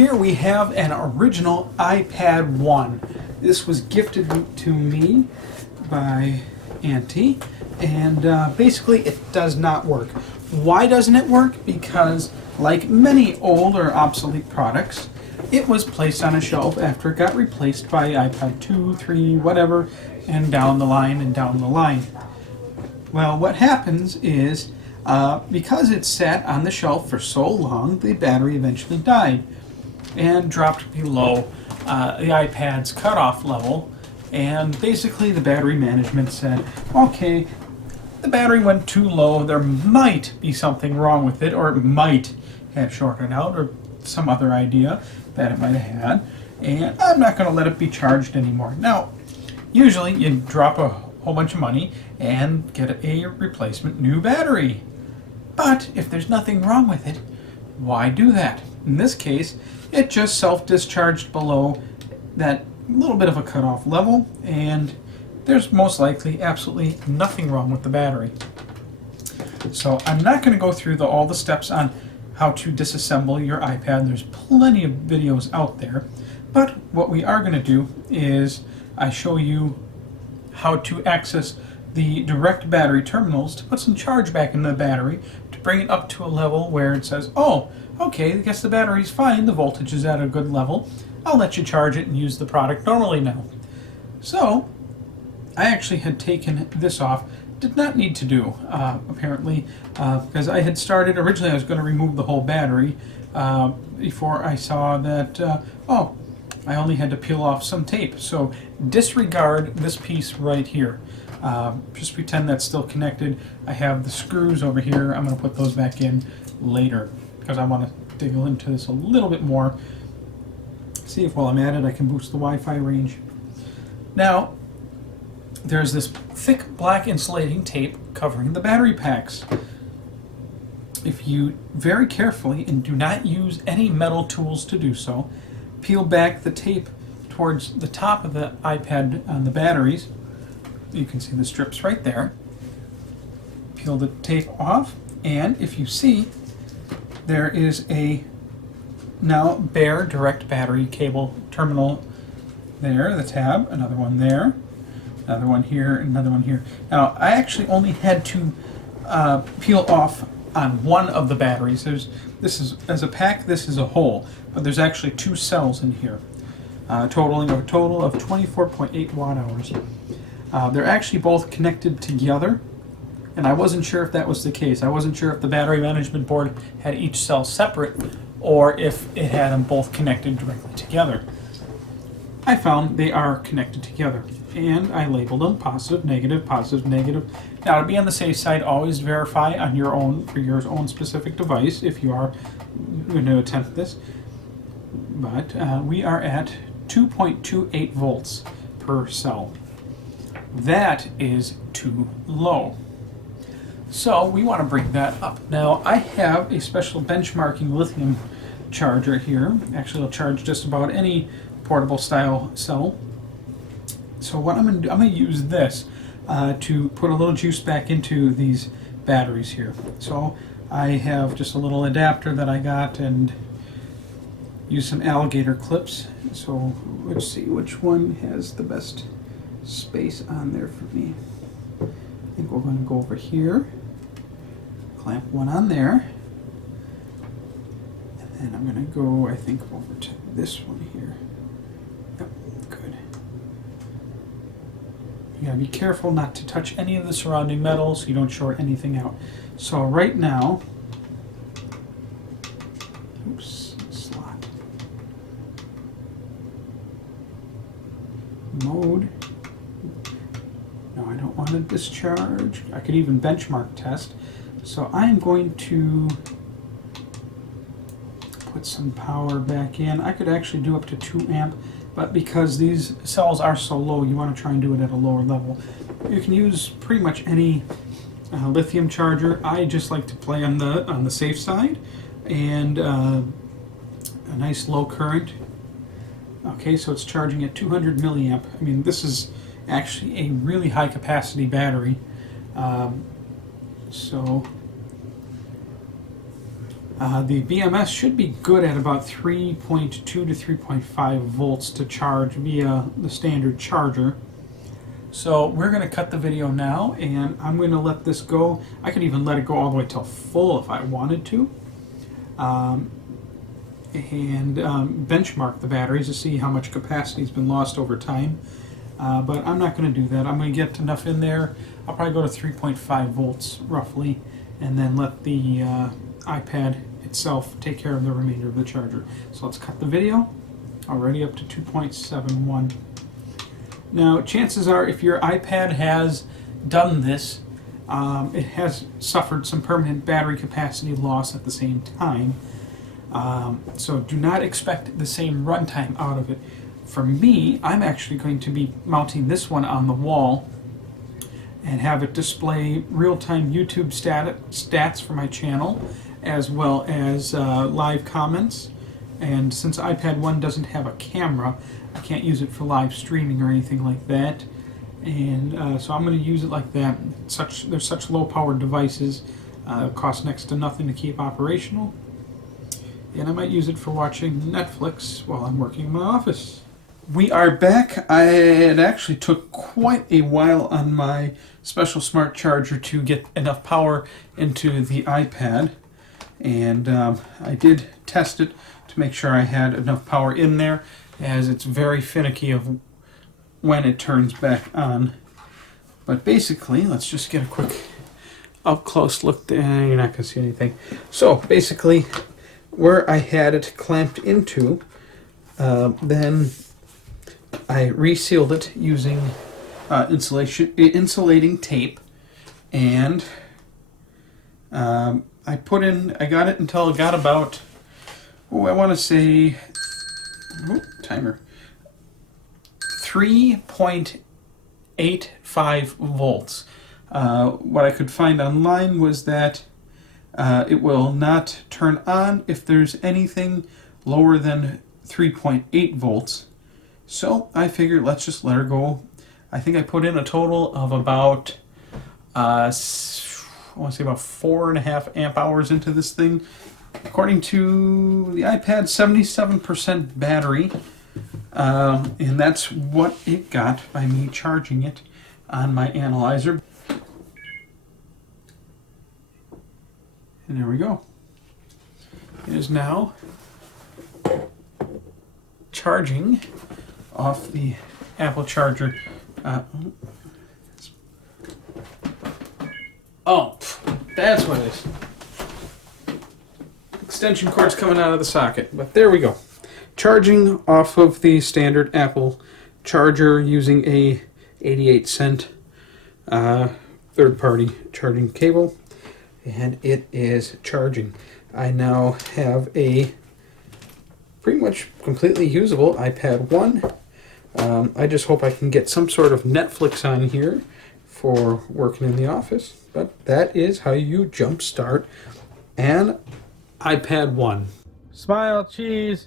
here we have an original iPad 1. This was gifted to me by Auntie, and basically it does not work. Why doesn't it work? Because like many old or obsolete products, it was placed on a shelf after it got replaced by iPad 2, 3, whatever, and down the line and down the line. Well, what happens is, because it sat on the shelf for so long, the battery eventually died and dropped below the iPad's cutoff level, and basically the battery management said, okay, the battery went too low, there might be something wrong with it, or it might have shorted out, or some other idea that it might have had, and I'm not going to let it be charged anymore. Now, usually you drop a whole bunch of money and get a replacement new battery. But if there's nothing wrong with it, why do that? In this case, it just self-discharged below that little bit of a cutoff level, and there's most likely absolutely nothing wrong with the battery. So I'm not going to go through all the steps on how to disassemble your iPad. There's plenty of videos out there. But what we are going to do is I show you how to access the direct battery terminals to put some charge back in the battery to bring it up to a level where it says, oh, okay, I guess the battery's fine, the voltage is at a good level, I'll let you charge it and use the product normally now. So I actually had taken this off. Did not need to do, apparently, because I had started, originally I was going to remove the whole battery before I saw that, oh, I only had to peel off some tape. So disregard this piece right here. Just pretend that's still connected. I have the screws over here. I'm going to put those back in later because I want to dig into this a little bit more. See if while I'm at it I can boost the Wi-Fi range. Now, there's this thick black insulating tape covering the battery packs. If you very carefully, and do not use any metal tools to do so, peel back the tape towards the top of the iPad on the batteries, you can see the strips right there. Peel the tape off, and if you see, there is a now bare direct battery cable terminal there, the tab, another one there, another one here, another one here. Now, I actually only had to peel off on one of the batteries. This is, as a pack, this is a whole, but there's actually two cells in here, totaling a total of 24.8 watt hours. They're actually both connected together, and I wasn't sure if that was the case. I wasn't sure if the battery management board had each cell separate or if it had them both connected directly together. I found they are connected together, and I labeled them positive, negative, positive, negative. Now, to be on the safe side, always verify on your own, for your own specific device, if you are going to attempt this. But we are at 2.28 volts per cell. That is too low. So we want to bring that up. Now, I have a special benchmarking lithium charger here. Actually, it'll charge just about any portable style cell. So what I'm going to use this to put a little juice back into these batteries here. So I have just a little adapter that I got and use some alligator clips. So let's see which one has the best space on there for me. I think we're going to go over here, clamp one on there, and then I'm going to go, I think, over to this one here. Yep, good. You gotta be careful not to touch any of the surrounding metal so you don't short anything out. So right now, oops, slot. Mode. No, I don't want to discharge. I could even benchmark test. So I'm going to put some power back in. I could actually do up to 2 amp, but because these cells are so low, you want to try and do it at a lower level. You can use pretty much any lithium charger. I just like to play on the safe side, and a nice low current. Okay, so it's charging at 200 milliamp. I mean, this is actually a really high capacity battery. So The BMS should be good at about 3.2 to 3.5 volts to charge via the standard charger. So we're going to cut the video now, and I'm going to let this go. I could even let it go all the way till full if I wanted to. And benchmark the batteries to see how much capacity has been lost over time. But I'm not going to do that. I'm going to get enough in there. I'll probably go to 3.5 volts roughly, and then let the iPad itself take care of the remainder of the charger. So let's cut the video. Already up to 2.71. Now, chances are, if your iPad has done this, it has suffered some permanent battery capacity loss at the same time. So do not expect the same runtime out of it. For me, I'm actually going to be mounting this one on the wall and have it display real-time YouTube stats for my channel, as well as live comments. And since iPad 1 doesn't have a camera, I can't use it for live streaming or anything like that. And so I'm going to use it like that. There's such low-powered devices. It costs next to nothing to keep operational. And I might use it for watching Netflix while I'm working in my office. We are back. It actually took quite a while on my special smart charger to get enough power into the iPad. And I did test it to make sure I had enough power in there, as it's very finicky of when it turns back on. But basically, let's just get a quick up-close look there. You're not going to see anything. So basically, where I had it clamped into, then I resealed it using insulating tape, and I got it until it got about, I want to say, timer, 3.85 volts. What I could find online was that it will not turn on if there's anything lower than 3.8 volts. So I figured let's just let her go. I think I put in a total of about, I want to say about 4.5 amp hours into this thing. According to the iPad, 77% battery. And that's what it got by me charging it on my analyzer. And there we go. It is now charging off the Apple charger. Oh, that's what it is. Extension cord's coming out of the socket, but there we go. Charging off of the standard Apple charger using a 88-cent third-party charging cable, and it is charging. I now have a pretty much completely usable iPad 1. I just hope I can get some sort of Netflix on here for working in the office, but that is how you jumpstart an iPad 1. Smile, cheese.